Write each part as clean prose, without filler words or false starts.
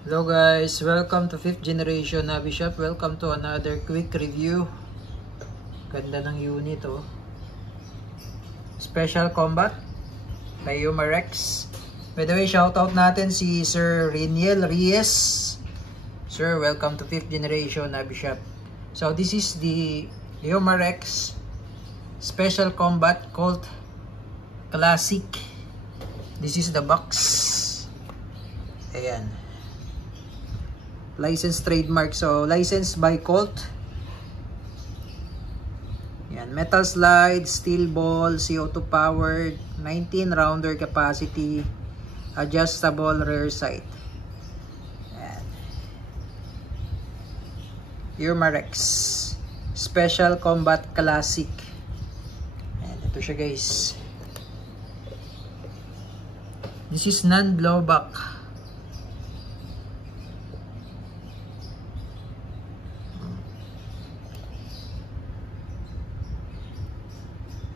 Hello guys, welcome to 5th generation Navi Shop. Welcome to another quick review. Ganda ng unit oh. Special Combat by Yomarex. By the way, shoutout natin si Sir Reniel Reyes. Sir, welcome to 5th generation Navi Shop. So this is the Yomarex Special Combat Colt Classic. This is the box. Ayan. License trademark. So, licensed by Colt. Yan. Metal slide, steel ball, CO2 powered, 19 rounder capacity, adjustable rear sight. Yan. Yomarex Special Combat Classic. Yan. Ito siya guys. This is non-blowback.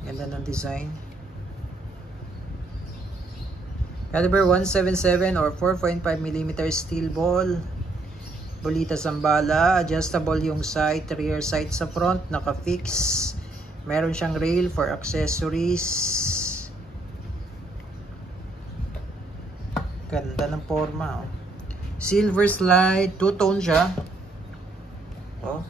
Ganda ng design. Caliber 177 or 4.5mm steel ball. Bolita Zambala. Adjustable yung sight, rear sight sa front. Naka-fix. Meron siyang rail for accessories. Ganda ng forma. Oh. Silver slide. Two-tone siya. Oh.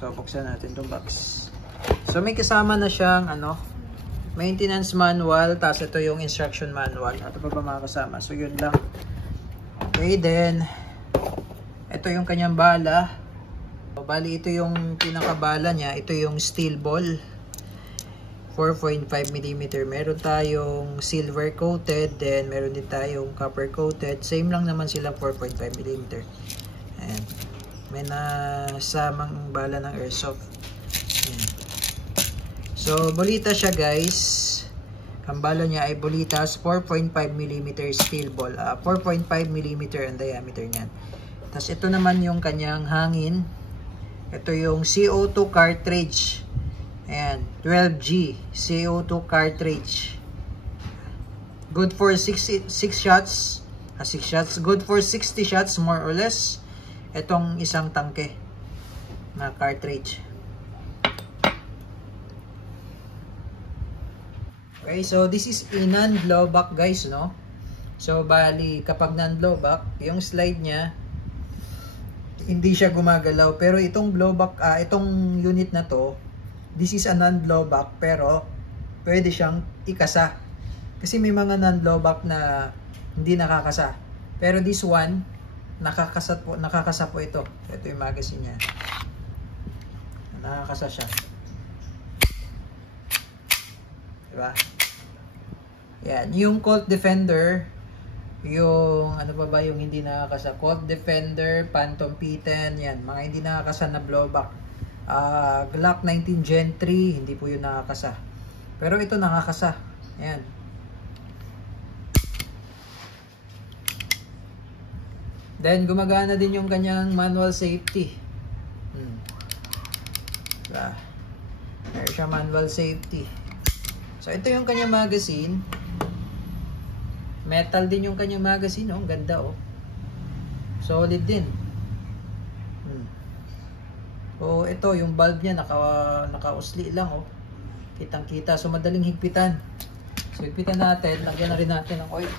So, buksan natin itong box. So, may kasama na siyang maintenance manual. Tapos, ito yung instruction manual. Ito pa ba mga kasama? So, yun lang. Okay, then, ito yung kanyang bala. So, bali, ito yung pinakabala niya. Ito yung steel ball. 4.5mm. Meron tayong silver coated. Then, meron din tayong copper coated. Same lang naman silang 4.5mm. Ayan. May nasamang bala ng airsoft. Ayan. So, bolita siya guys. Ang bala niya ay bolitas 4.5mm steel ball. 4.5mm ang diameter niyan. Tapos ito naman yung kanyang hangin. Ito yung CO2 cartridge. Ayan, 12G CO2 cartridge. Good for 6 shots. 6 shots. Good for 60 shots more or less. Itong isang tangke na cartridge. Okay, so this is a non-blowback guys, no? So, bali, kapag non-blowback, yung slide niya, hindi siya gumagalaw. Pero itong blowback, itong unit na to, this is a non-blowback, pero pwede siyang ikasa. Kasi may mga non-blowback na hindi nakakasa. Pero this one, nakakasa po ito. Ito yung magazine niya. Nakakasa siya. Diba? Yan. Yung Colt Defender, yung ano pa ba yung hindi nakakasa? Colt Defender, Phantom P10, yan. Mga hindi nakakasa na blowback. Glock 19 Gen 3, hindi po yun nakakasa. Pero ito nakakasa. Yan. Then, gumagana din yung kanyang manual safety. Diba? Meron siya manual safety. So, ito yung kanyang magazine. Metal din yung kanyang magazine. Oh. Ang ganda, oh. Solid din. So, ito, yung bulb niya, naka-usli lang, oh. Kitang-kita. So, madaling higpitan. So, higpitan natin. Lagyan na rin natin ng oil.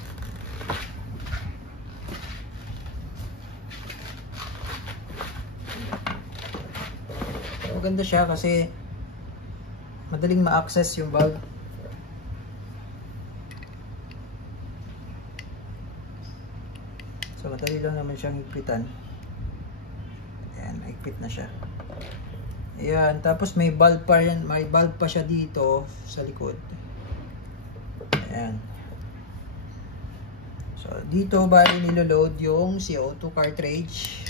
Maganda siya kasi madaling ma-access yung valve. So madali lang naman siyang higpitan. Ayan, higpit na siya. Ayan, tapos may valve pa yan, may valve pa siya dito sa likod. Ayan. So dito bali niloload yung CO2 cartridge.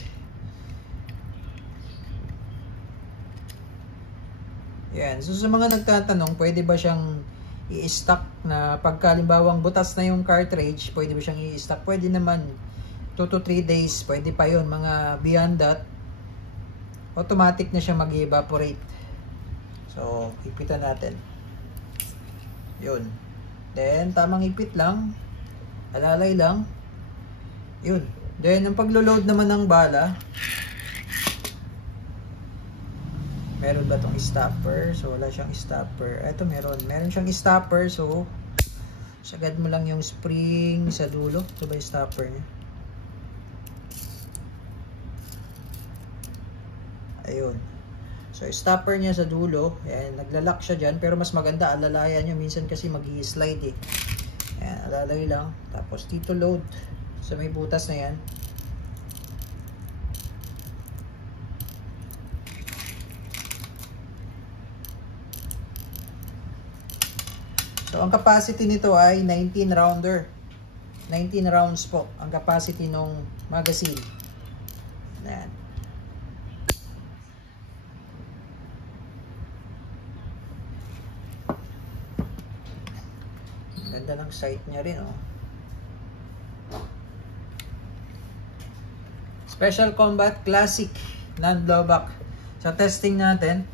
Yan. So, sa mga nagtatanong, pwede ba siyang i-stock na pagkalimbawang butas na yung cartridge, pwede ba siyang i-stock? Pwede naman 2 to 3 days, pwede pa yun. Mga beyond that, automatic na siya mag-evaporate. So, ipitan natin. Yun. Then, tamang ipit lang. Alalay lang. Yun. Then, ang paglo-load naman ng bala, meron ba itong stopper? So, wala siyang stopper. Ito, meron. Meron siyang stopper. So, sagad mo lang yung spring sa dulo. Ito ba yung stopper niya? Ayun. So, stopper niya sa dulo. Ayan, naglalak siya dyan. Pero mas maganda, alalayan nyo. Minsan kasi mag-i-slide eh. Ayan, alalay lang. Tapos, dito load. So, may butas na yan. So, ang capacity nito ay 19 rounder. 19 rounds po ang capacity ng magazine. Ayan. Ganda ng sight niya rin, oh. Special Combat Classic non-blowback. Sa testing natin,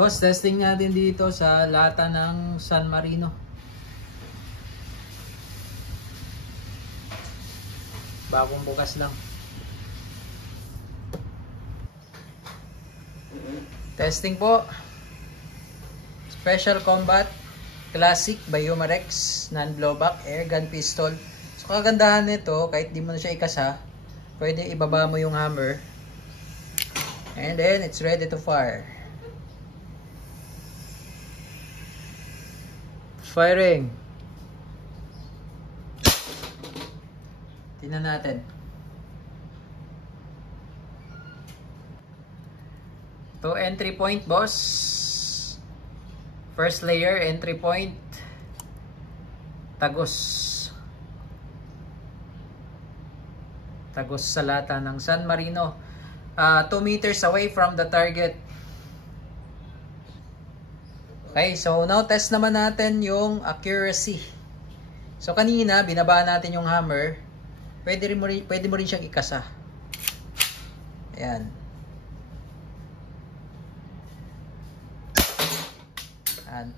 boss, testing natin dito sa lata ng San Marino. Bagong bukas lang. Testing po. Special Combat Classic by Umarex non-blowback airgun pistol. So kagandahan nito, kahit di mo na siya ikasa, pwede ibaba mo yung hammer. And then it's ready to fire. Firing. Tingnan natin. To entry point, boss. First layer, entry point. Tagos. Tagos sa lata ng San Marino. 2 meters away from the target. Okay, so now test naman natin yung accuracy. So kanina, binaba natin yung hammer. Pwede mo rin siyang ikasa. Ayan.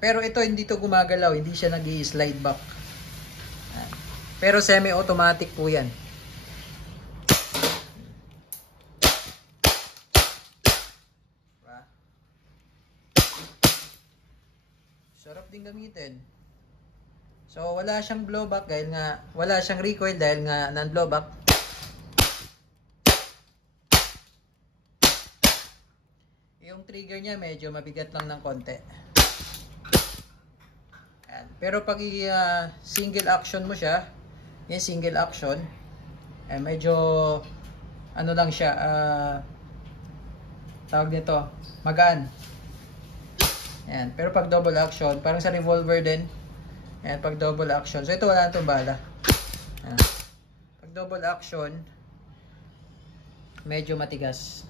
Pero ito, hindi to gumagalaw. Hindi siya nag-i-slide back. Ayan. Pero semi-automatic po yan. Sarap din gamitin. So, wala siyang blowback dahil nga, wala siyang recoil dahil nga non-blowback. Yung trigger niya medyo mabigat lang ng konti. Ayan. Pero pag single action mo siya, yung single action, medyo ano lang siya, tawag nito, magaan. Ayan. Pero pag double action, parang sa revolver din. Ayan, pag double action. So ito wala na itong bala. Ayan. Pag double action, medyo matigas.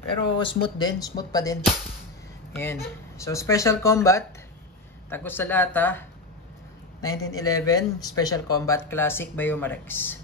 Pero smooth din. Smooth pa din. Ayan. So Special Combat. Tagos sa lata. 1911. Special Combat Classic by Umarex.